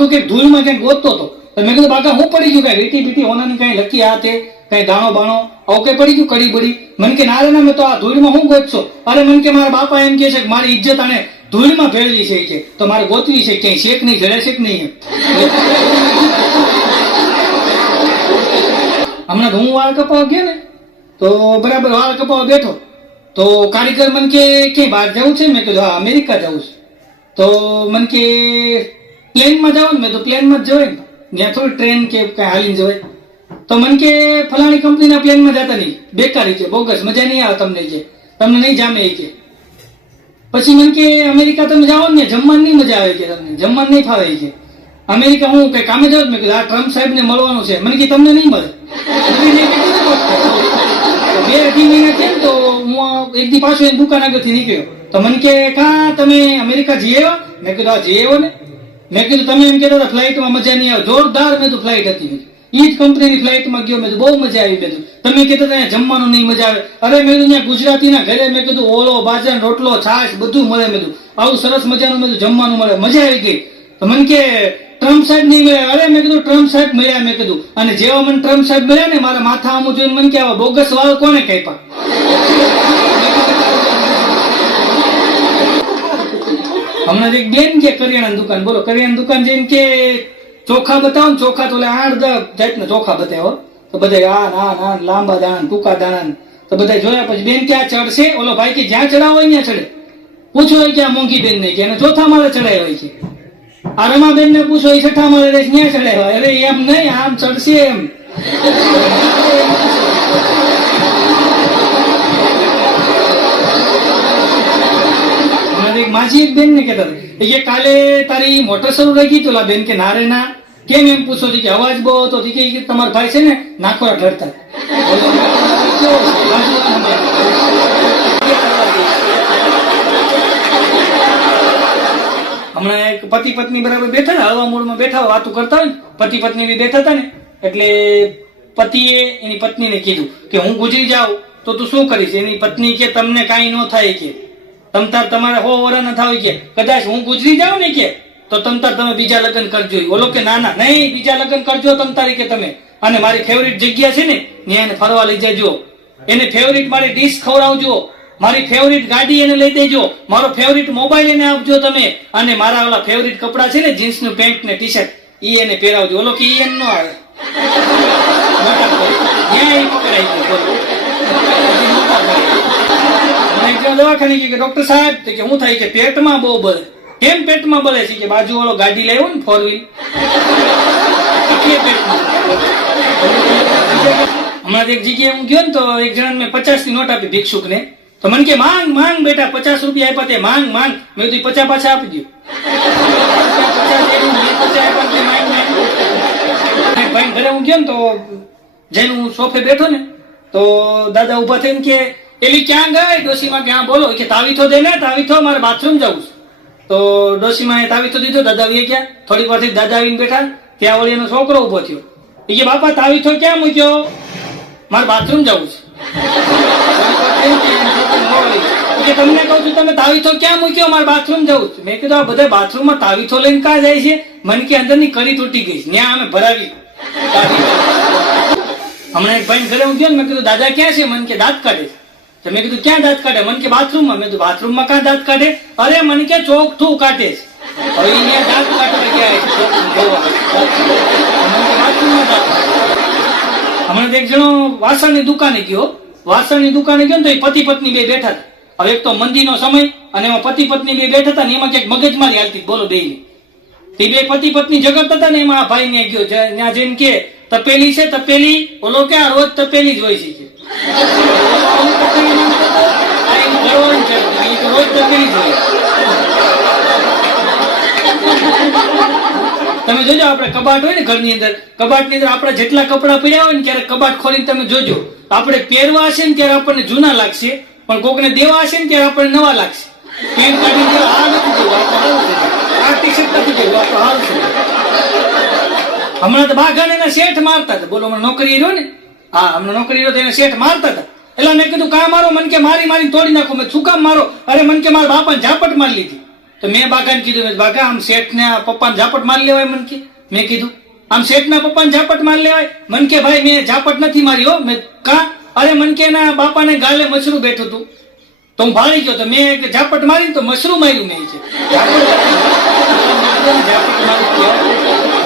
આખું કંઈક ધૂળમાં ક્યાંક ગોતતો હતો. મેં કીધું, બાકા, હું પડી ગયું કઈ વીટી બીટી હોનાની કઈ લકી આ તે કઈ દાણો બાણો? આવું કઈ પડી ગયું? કડી બડી. મને કે, ના મેં તો આ ધૂળમાં હું ગોતશો? અરે, મને કે, મારા બાપા એમ કે છે કે મારી ઇજ્જત આને ધૂળમાં ફેરવી છે કે, તો મારે ગોતવી છે ક્યાંય શેક નહીં જડે શેક નહીં હમણાં હું વાળ કપાવા ગયો ને, તો બરાબર વાળ કપાવા બેઠો. તો કારીગર મને કે, ક્યાંય બહાર જવું છે? મેં કીધું, હા, અમેરિકા જવું છે. તો મને કે પ્લેનમાં જાવ ને, મેં તો પ્લેનમાં જ જવાય ને. ત્યાં થોડી ટ્રેન કે કઈ હાલીને જવાય તો મને કે, ફલાણી કંપનીના પ્લેનમાં જતા નહીં. બેકારી છે, બોગસ, મજા નહીં આવે તમને કે તમને નહીં જામે કે. પછી મને કે, અમેરિકા તમે જાઓ ને, જમવાની નહીં મજા આવે કે તમને. જમવાનું નહીં ફાવે કે. અમેરિકા હું કઈ કામે જાઉં મેં કીધું, આ ટ્રમ્પ સાહેબ ને મળવાનું છે. મને કે, તમને નહીં મળે. બે અઢી મહિના થયા તો હું એક દી પાછો એની દુકાન આગળથી નીકળ્યો. તો મને કે, કા તમે અમેરિકા જઈ આવ્યો? મેં કીધું આ જઈ આવ્યો ને. મેં કીધું, તમે એમ કહેતા ફ્લાઇટમાં મજા નહીં આવે. જોરદાર મેં ફ્લાઇટ હતી. ઈ જ કંપનીની ફ્લાઇટમાં ગયો, મેં બહુ મજા આવી. મેં તમે કહેતા ત્યાં જમવાનું નહીં મજા આવે. અરે, મેં ત્યાં ગુજરાતીના ઘરે, મેં કીધું, ઓળો, બાજર, રોટલો, છાશ, બધું મળે. મેં આવું સરસ મજાનું, મેં જમવાનું મળે. મજા આવી ગઈ. તો મને કે ટ્રમ્પ સાહેબ નહીં મળ્યા? અરે, મેં કીધું ટ્રમ્પ સાહેબ મળ્યા, મેં કીધું. અને જેવા મને ટ્રમ્પ સાહેબ મળ્યા ને, મારા માથા આમ જોઈને મને કે, આવા બોગસ વાળ કોને કાપ્યા? હમણાં એક બેન કે કરિયાણાની દુકાન. બોલો કરિયાણા દુકાન જઈને કે ચોખા બતાવો ને, ચોખા તો આઠ દસ જાતના ચોખા બતાવો તો બધા આ ના ના લાંબા દાણા ટૂંકા દાણા તો બધા જોયા પછી, બેન, ક્યાં ચડશે? ઓલો ભાઈ કે, જ્યાં ચડાવો હોય ત્યાં ચડે. પૂછો હોય ક્યાં મોંઘી બેન ને કે, એને ચોથા માળે ચડાય હોય છે આ રમા બેન ને પૂછો એ છઠ્ઠા માળે રહે ક્યાં ચડાય અરે, એમ નહીં, આમ ચડશે એમ. માજી એક બેન ને કહેતા કે કાલે તારી મોટર શરૂ રહી ગઈ તો બેન કે ના રે ના. કેમ એમ પૂછો છો કે અવાજ બહુ હતો. કે તમારો ભાઈ છે ને નાખો? બાજુવાળા હમણાં એક પતિ પત્ની બરાબર બેઠા ને હવા મૂળમાં બેઠા, વાતું કરતા હોય પતિ પત્ની બી બેઠા હતા ને, એટલે પતિએ એની પત્નીને કીધું કે હું ગુજરી જાઉં તો તું શું કરીશ? એની પત્ની કે તમને કાંઈ ન થાય કે. તમતાર તમારે હો વરા ન થાય કે. કદાચ હું ગુજરી જાઉં ને કે, તો તમતાર તમે બીજા લગ્ન કરજો. ઓલો કે ના ના નહીં, બીજા લગ્ન કરજો તમતારી કે તમે. અને મારી ફેવરિટ જગ્યા છે ને, ત્યાં એને ફરવા લઈ જજો. એને ફેવરિટ મારી ડીશ ખવડાવજો. મારી ફેવરિટ ગાડી એને લઈ દેજો. મારો ફેવરિટ મોબાઈલ એને આપજો તમે. અને મારા ઓલા ફેવરિટ કપડા છે ને જીન્સનું પેન્ટ ને ટી શર્ટ ઈ એને પહેરાવજો. ઓલો કે એમ નો આવે. મોટા પકડાઈ ગયો એક દવાખાને કે ડોક્ટર સાહેબ કે હું થાય કે પેટમાં બહુ બળે. કેમ પેટમાં બળે છે? કે બાજુ વાળો ગાડી લેવો ને ફોર હમણાં એક જગ્યાએ હું ગયો ને તો એક જણા મેં પચાસની નોટ આપી ભિક્ષુક ને તો મને કે માંગ માંગ બેટા પચાસ રૂપિયા આપ્યા તે માંગ માંગ. મેં તું પચાસ પાછા આપી દો પચાસ આપ્યું, મેં પચાસ આપ્યા તે માંગ માંગ. અને ભાઈ ઘરે હું ગયો ને તો જઈને હું સોફે બેઠો ને તો દાદા ઊભા થઈને કે એલી ક્યાં ગઈ? ડોસીમાં ક્યાં? બોલો કે તાવીથો દે ને, તાવીથો મારે બાથરૂમ જવું છે. તો ડોશીમાં એ તાવીથો દીધો, દાદા આવી ગયા. થોડી વારથી દાદા આવીને બેઠા. ત્યાં વળી એનો છોકરો ઊભો થયો. એ કે, બાપા, તાવીથો ક્યાં મૂક્યો? મારે બાથરૂમ જવું છે. તમને કહું છું, તમે તાવીથો ક્યાં મૂક્યો? મારે બાથરૂમ જવું છે. મેં કીધું, આ બધા બાથરૂમમાં તાવીથો લઈને ક્યાં જાય છે? મને કે અંદરની કડી તૂટી ગઈ છે. ત્યાં અમે ભરાવી. હમણાં એક ભાઈ ઘરે હું ને, મેં કીધું, દાદા ક્યાં છે? મને કે, દાંત કાઢે છે. તો મેં કીધું, ક્યાં દાંત કાઢે? મને કે, બાથરૂમમાં. મેં કીધું, બાથરૂમમાં ક્યાં દાંત કાઢે? અરે, મને કે, ચોક ચોકઠું કાઢે હવે એને દાંત કાઢવા. હમણાં તો એક જણો વાસણની દુકાને ગયો. વાસણની દુકાને ગયો ને તો એ પતિ પત્ની બે બેઠા હતા. હવે એક તો મંદીનો સમય અને એમાં પતિ પત્ની બે બેઠા હતા ને એમાં ક્યાંક મગજમારી હાલતી બોલો, બે. તે બે પતિ પત્ની જગત હતા ને એમાં આ ભાઈ ને ગયો. ત્યાં જેમ કે, તપેલી છે, તપેલી. ઓલો કે, આ રોજ તપેલી જ હોય છે. તમે જોજો આપણે કબાટ હોય ને ઘરની અંદર, કબાટની અંદર આપણા જેટલા કપડાં પડ્યા હોય ને ત્યારે કબાટ ખોલીને તમે જોજો. આપણે પહેરવા હશે ને ત્યારે આપણને જૂના લાગશે, પણ કોકને દેવા હશે ને ત્યારે આપણને નવા લાગશે. છે. હમણાં તો બાઘાને શેઠ મારતા હતા. બોલો, હમણાં નોકરી રહ્યો ને હા, હમણાં નોકરી રહ્યો તો એને શેઠ મારતા હતા. એટલે મેં કીધું, કા મારો મન કે મારી મારી તોડી નાખો. મેં શું કામ મારો? અરે, મન કે મારા બાપાને ઝાપટ મારી લીધી. તો મેં બાગાને કીધું, મેં બાકા, આમ શેઠ ને પપ્પાને ઝાપટ મારી લેવાય મન કે? મેં કીધું, આમ શેઠ ના પપ્પાને ઝાપટ મારી લેવાય? મન કે, ભાઈ, મેં ઝાપટ નથી મારી હો. મેં કા? અરે, મન કે ના બાપાને ગાલે મશરૂ બેઠું હતું. તો હું ભાળી ગયો તો મેં ઝાપટ મારી તો મશરૂ માર્યું મેં છે ઝાપટ મારી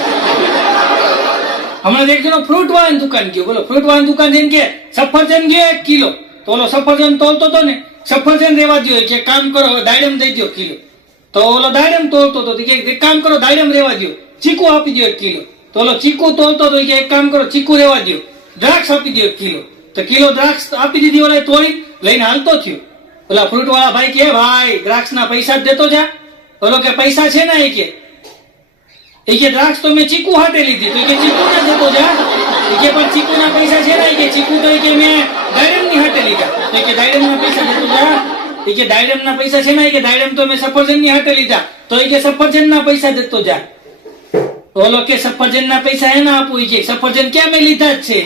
હમણાં એક જણો ફ્રૂટ વાળાની દુકાન ગયો. બોલો ફ્રૂટ વાળાની દુકાન જઈને કે, સફરજન ગયો એક કિલો. તો ઓલો સફરજન તોલતો હતો ને, સફરજન રેવા દ્યો. કે, કામ કરો દાડમ દઈ દો કિલો. તો ઓલો દાડમ તોલતો હતો કે કામ કરો, દાડમ રેવા દ્યો. ચીકુ આપી દો એક કિલો. તો ઓલો ચીકુ તોલતો હતો કે, એક કામ કરો, ચીકુ રેવા દ્યો. દ્રાક્ષ આપી દો એક કિલો. તો કિલો દ્રાક્ષ આપી દીધી ઓલા તોડી લઈને હાલતો થયો. ઓલા ફ્રૂટ વાળા ભાઈ કે, ભાઈ દ્રાક્ષ ના પૈસા જ દેતો જા. ઓલો કે, પૈસા છે ને એ કે? કે દ્રાક્ષ તો મેં ચીકુ હાથે લીધી તો કે ચીકુ ના જતો જા. એ કે પણ ચીકુ ના પૈસા છે ને કે ચીકુ તો કે મેં ડાયરમની હાથે લીધા. તો કે દાડમ ના પૈસા જતો જા. એ કે ડાયરમ ના પૈસા છે ને કે દાડમ તો મેં સફરજનની હાથે લીધા. તો એ કે સફરજન ના પૈસા જતો જા. ઓલો કે સફરજન ના પૈસા એના આપું કે સફરજન ક્યાં મેં લીધા જ છે?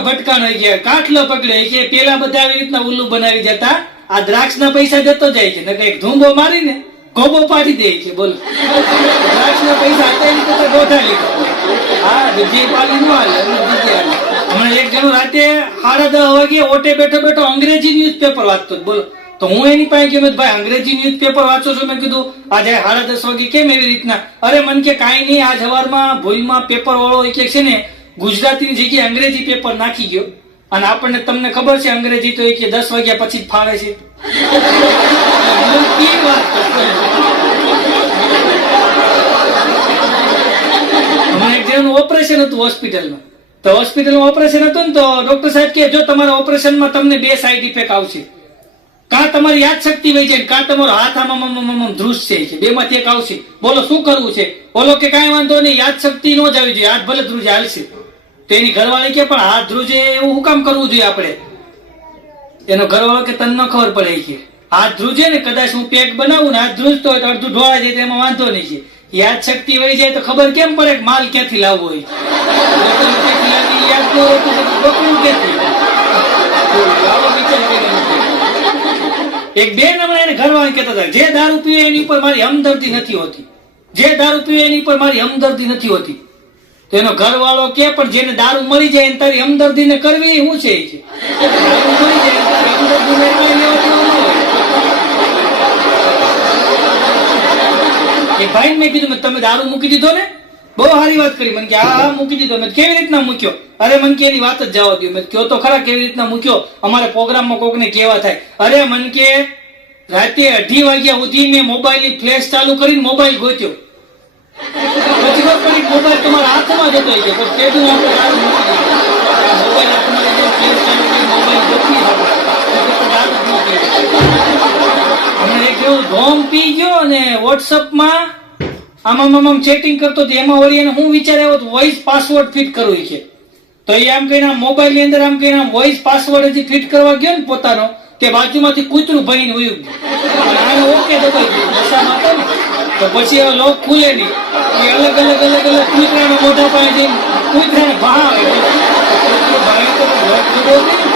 છોકરો ભટકાણો ઈ કાટલો પકડ્યો કે પેલા બધા આવી રીતના ઉલ્લુ બનાવી જતા, આ દ્રાક્ષ ના પૈસા જતો જાય છે. નકર એક ધૂંબો મારીને ગોબો પાડી દે છે, બોલો. દ્રાક્ષ ના પૈસા હતા દોઢા લીધા હા બીજી પાલી નો હાલે હમણાં એક જણો રાતે સાડા દસ વાગે ઓટે બેઠો બેઠો અંગ્રેજી ન્યૂઝપેપર વાંચતો. બોલો, તો હું એની પાસે કેમ ભાઈ, અંગ્રેજી ન્યૂઝપેપર વાંચો છો? મેં કીધું આજે સાડા દસ વાગે કેમ એવી રીતના? અરે, મન કે, કાંઈ નહીં, આ સવારમાં ભૂલમાં પેપર વાળો એક છે ને ગુજરાતીની જગ્યાએ અંગ્રેજી પેપર નાખી ગયો. અને આપણને તમને ખબર છે અંગ્રેજી તો એ કે દસ વાગ્યા પછી જ ફાવે છે. ઓપરેશન હતું હોસ્પિટલમાં તો હોસ્પિટલમાં ઓપરેશન હતું ને તો ડોક્ટર સાહેબ કે, જો તમારા ઓપરેશનમાં તમને બે સાઈડ ઇફેક્ટ આવશે. કાં તમારી યાદ શક્તિ વહી જાય કાં તમારો હાથ આમાં ધ્રુસ છે બે માંથી એક આવશે. બોલો, શું કરવું છે? બોલો કે કાંઈ વાંધો નહીં યાદ શક્તિ ન જ આવી જોઈએ. હાથ ભલે ધ્રુજ હાલશે. તો એની ઘરવાળી કે પણ હાથ ધ્રુજે, એવું શું કામ કરવું જોઈએ આપણે? એનો ઘરવાળો કે તને ખબર પડે કે. હાથ ધ્રુજે ને કદાચ હું પેક બનાવું ને હાથ ધ્રુજતો હોય તો અડધું ઢોળાઈ જાય એમાં વાંધો નહીં છે. યાદ શક્તિ વહી જાય તો ખબર કેમ પડે કે માલ ક્યાંથી લાવવો હોય? એક બે હમણાં એને ઘરવાળી કહેતા હતા, જે દારૂ પીવે એની ઉપર મારી હમદર્દી નથી હોતી. જે દારૂ પીવે એની ઉપર મારી હમદર્દી નથી હોતી. તો એનો ઘરવાળો કે પણ જેને દારૂ મળી જાય તારી હમદર્દીને કરવી શું છે એ ભાઈને મેં કીધું તમે દારૂ મૂકી દીધો ને? બહુ સારી વાત કરી. મને કે, હા હા, મૂકી દીધો. મેં કેવી રીતના મૂક્યો? અરે, મન કે એની વાત જ જવા દો મેં કયો તો ખરા કેવી રીતના મૂક્યો? અમારે પ્રોગ્રામમાં કોકને કેવા થાય. અરે, મન કે, રાતે અઢી વાગ્યા સુધી મેં મોબાઈલની ફ્લેશ ચાલુ કરીને મોબાઈલ ગોત્યો. ઢોંગ પી ગયો અને વોટ્સઅપમાં આમ આમ ચેટિંગ કરતો એમાં વળી એને હું વિચાર આવ્યો પાસવર્ડ ફિટ કરવું છે. તો એ આમ કહીને મોબાઈલની અંદર આમ કહીને વોઇસ પાસવર્ડ હજી ફિટ કરવા ગયો ને પોતાનો તે બાજુમાંથી કૂતરું ભરીને ઉયું આને ઓકે ગયું નશામાં હતો તો પછી હવે લોક ખુલે નહીં. એ અલગ અલગ અલગ અલગ કૂતરાના મોઢા પાસે જઈને કૂતરાને ભાવે ભાવે તો લોક નહીં ને.